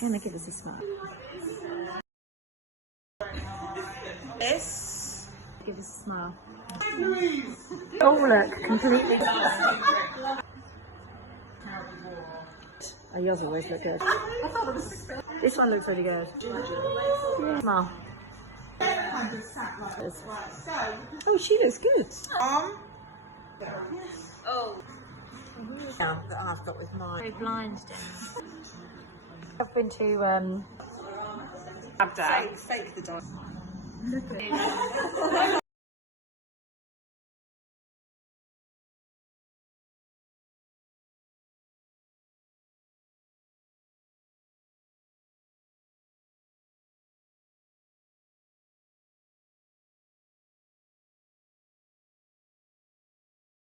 Gonna give us a smile. This. Give us a smile. Oh look, completely. Oh, yours always look good. This one looks really good. Yeah. Smile. Oh, she looks good. Oh. Yeah, but I've got with mine. Very blind, Denna. I've been to Fake the dog. Look at